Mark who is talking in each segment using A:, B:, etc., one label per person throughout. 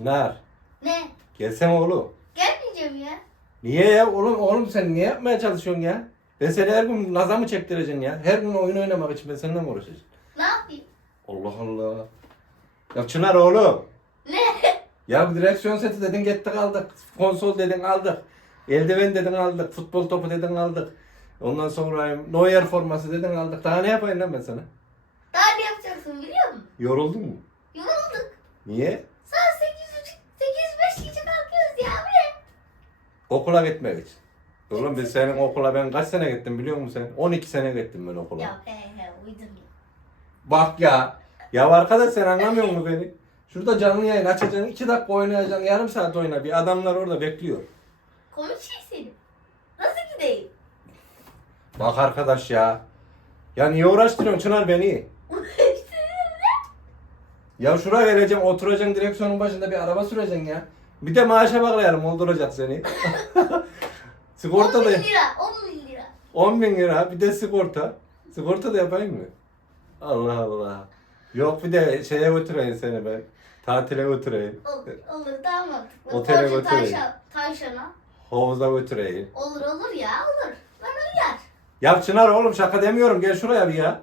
A: Çınar.
B: Ne?
A: Gelsene oğlum.
B: Gelmeyeceğim ya.
A: Niye ya? Oğlum, oğlum sen niye yapmaya çalışıyorsun ya? Ben seni her gün naza mı çektireceksin ya? Her gün oyun oynamak için ben seninle mi uğraşacağım?
B: Ne yapayım?
A: Allah Allah. Ya Çınar oğlum.
B: Ne?
A: Ya direksiyon seti dedin gittik aldık. Konsol dedin aldık. Eldiven dedin aldık. Futbol topu dedin aldık. Ondan sonra Neuer forması dedin aldık. Daha ne yapayım lan ben sana?
B: Daha ne yapacaksın biliyor musun?
A: Yoruldun mu?
B: Yorulduk.
A: Niye?
B: Saat 8.30, 8.05 geçe kalkıyoruz ya. Bu ne?
A: Okula gitmek için. Oğlum ben senin okula ben kaç sene gittim biliyor musun sen? 12 sene gittim ben okula.
B: Ya he he uydum ya.
A: Bak ya. Ya arkadaş sen anlamıyor musun beni? Şurada canlı yayın açacaksın. 2 dakika oynayacaksın. Yarım saat oyna. Bir adamlar orada bekliyor.
B: Komik şey senin. Nasıl gideyim?
A: Bak arkadaş ya. Ya niye uğraştırıyorsun Çınar beni? Ya şuraya geleceksin, oturacaksın direksiyonun başında bir araba süreceksin ya. Bir de maaşa baklayalım, olduracak seni.
B: 10
A: sigorta da
B: bin lira. 10 bin lira.
A: 10 bin lira, bir de sigorta. Sigorta da yapayım mı? Allah Allah. Yok bir de şeye götüreyim seni ben. Tatile götüreyim.
B: Olur, olur daha mantıklı.
A: Otele
B: Komşu
A: götüreyim.
B: Tayşan, Tayşan'a.
A: Havuza götüreyim.
B: Olur olur ya olur. Bana uyar.
A: Ya Çınar oğlum şaka demiyorum gel şuraya bir ya.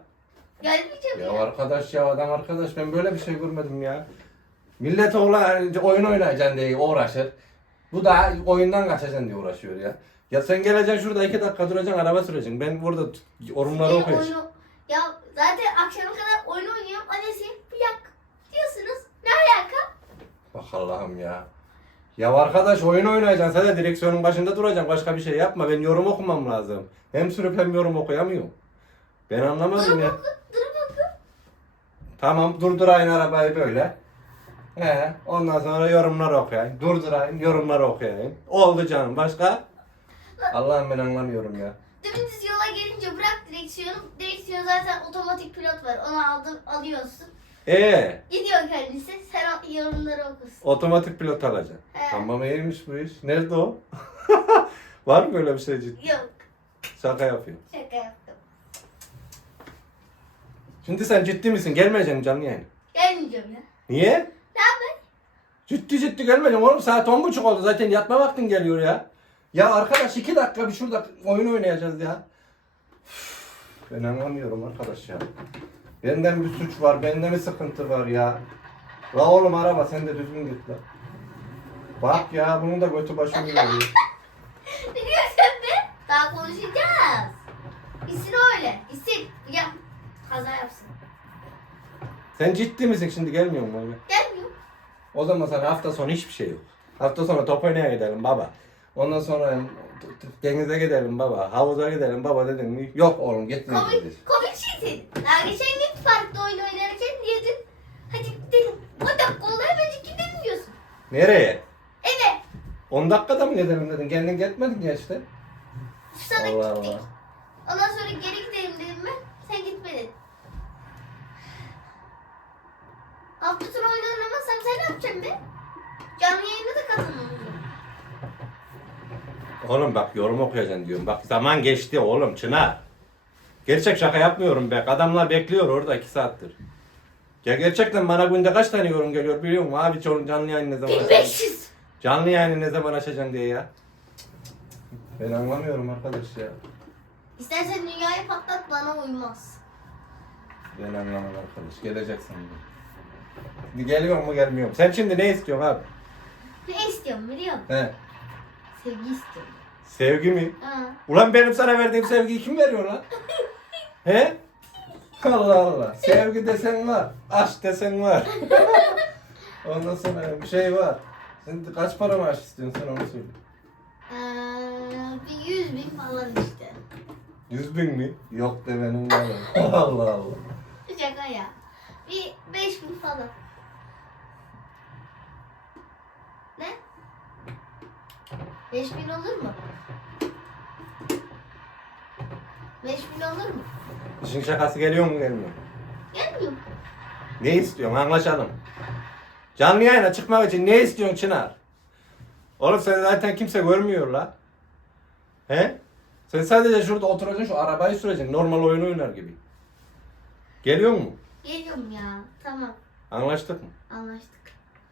B: Gelmeyeceğim
A: Ya
B: ya.
A: arkadaş ya adam arkadaş ben böyle bir şey görmedim ya. Millet oğlan oyun oynayacaksın diye uğraşır. Bu da oyundan kaçacaksın diye uğraşıyor ya. Ya sen geleceksin şurada iki dakika duracaksın araba süreceksin. Ben burada t- yorumları okuyacağım.
B: Ya zaten akşama kadar oyun oynuyorum. Annesi yak diyorsunuz. Ne alaka?
A: Bak Allah'ım ya. Ya arkadaş oyun oynayacaksın sen de direksiyonun başında duracaksın. Başka bir şey yapma. Ben yorum okumam lazım. Hem sürüp hem yorum okuyamıyorum. Ben anlamadım
B: Dur
A: ya.
B: bakın, dur bakın.
A: Tamam durdurayın arabayı böyle. He, ondan sonra yorumlar okuyayım. Durdurayım, yorumlar okuyayım. Oldu canım. Başka? Allah'ım ben anlamıyorum ya.
B: Dümdüz yola gelince bırak direksiyonu. Direksiyon zaten otomatik pilot var. Onu aldım, alıyorsun.
A: Ee,
B: Gidiyor kendisi. Sen o yorumları okursun.
A: otomatik pilot alacaksın.
B: He.
A: Tamam iyiymiş bu iş. Nerede o? Var mı böyle bir şey ciddi?
B: Yok.
A: Şaka yapıyorum.
B: Şaka yaptım.
A: Şimdi sen ciddi misin? Gelmeyeceksin canlı yayına.
B: Gelmeyeceğim ya.
A: Niye? Ciddi ciddi gelmeyeceksin oğlum. Saat on buçuk oldu. Zaten yatma vaktin geliyor ya. Ya arkadaş iki dakika bir şurada oyun oynayacağız ya. Üf, Ben anlamıyorum arkadaş ya. Benden bir suç var, bende mi sıkıntı var ya? La oğlum araba sen de düzgün git la. Bak ya bunun da götü başı geliyor.
B: Ne diyorsun be? Daha konuşacağız. İsin öyle. İsin. Ya. Kaza yapsın.
A: Sen ciddi misin şimdi gelmiyor mu oyuna? O zaman sana hafta sonu hiçbir şey yok. Hafta sonu top oynaya gidelim baba. Ondan sonra denize gidelim baba. Havuza gidelim baba dedin mi? Yok oğlum gitmeyeceğiz.
B: Komik, komik şey senin. Daha geçen gün parkta oyun oynarken diyordun. Hadi gidelim. O dakika oldu hemencik gidelim diyorsun.
A: Nereye?
B: Evet.
A: 10 dakikada mı gidelim dedin? Kendin gitmedin ya işte.
B: Sana
A: Allah
B: gittik.
A: Allah.
B: Ondan sonra geri gidelim dedim ben. Sen gitmedin. Hafta sonu oyun be? Canlı yayına da katılmamıyorum.
A: Oğlum bak yorum okuyacaksın diyorum. Bak zaman geçti oğlum Çınar. Gerçek şaka yapmıyorum be. Adamlar bekliyor orada 2 saattir. Ya gerçekten bana günde kaç tane yorum geliyor biliyor musun? Abi canlı canlı yayın ne zaman açacaksın?
B: 1500.
A: Canlı yayını ne zaman açacaksın diye ya. Ben anlamıyorum arkadaş ya.
B: İstersen dünyayı patlat bana uymaz.
A: Ben anlamadım arkadaş. Geleceksin. Bir Geliyor mu gelmiyor mu? Sen şimdi ne istiyorsun abi?
B: Ne istiyorum biliyor musun?
A: He.
B: Sevgi istiyorum.
A: Sevgi mi?
B: Ha.
A: Ulan benim sana verdiğim sevgiyi kim veriyor lan? He? Allah Allah. Sevgi desen var. Aşk desen var. Ondan sonra bir şey var. Sen kaç para maaş istiyorsun sen onu söyle.
B: Ee, bir yüz bin falan işte.
A: Yüz bin mi? Yok de benim var. Allah Allah.
B: Şaka ya. Beş bin falan. Ne? Beş bin olur mu? Beş bin olur mu?
A: İşin şakası geliyor mu gelmiyor?
B: Gelmiyor.
A: Ne istiyorsun anlaşalım. Canlı yayına çıkmak için ne istiyorsun Çınar? Oğlum seni zaten kimse görmüyor la. He? Sen sadece şurada oturacaksın şu arabayı süreceksin normal oyun oynar gibi. Geliyor mu?
B: Geliyorum ya. Tamam.
A: Anlaştık mı?
B: Anlaştık.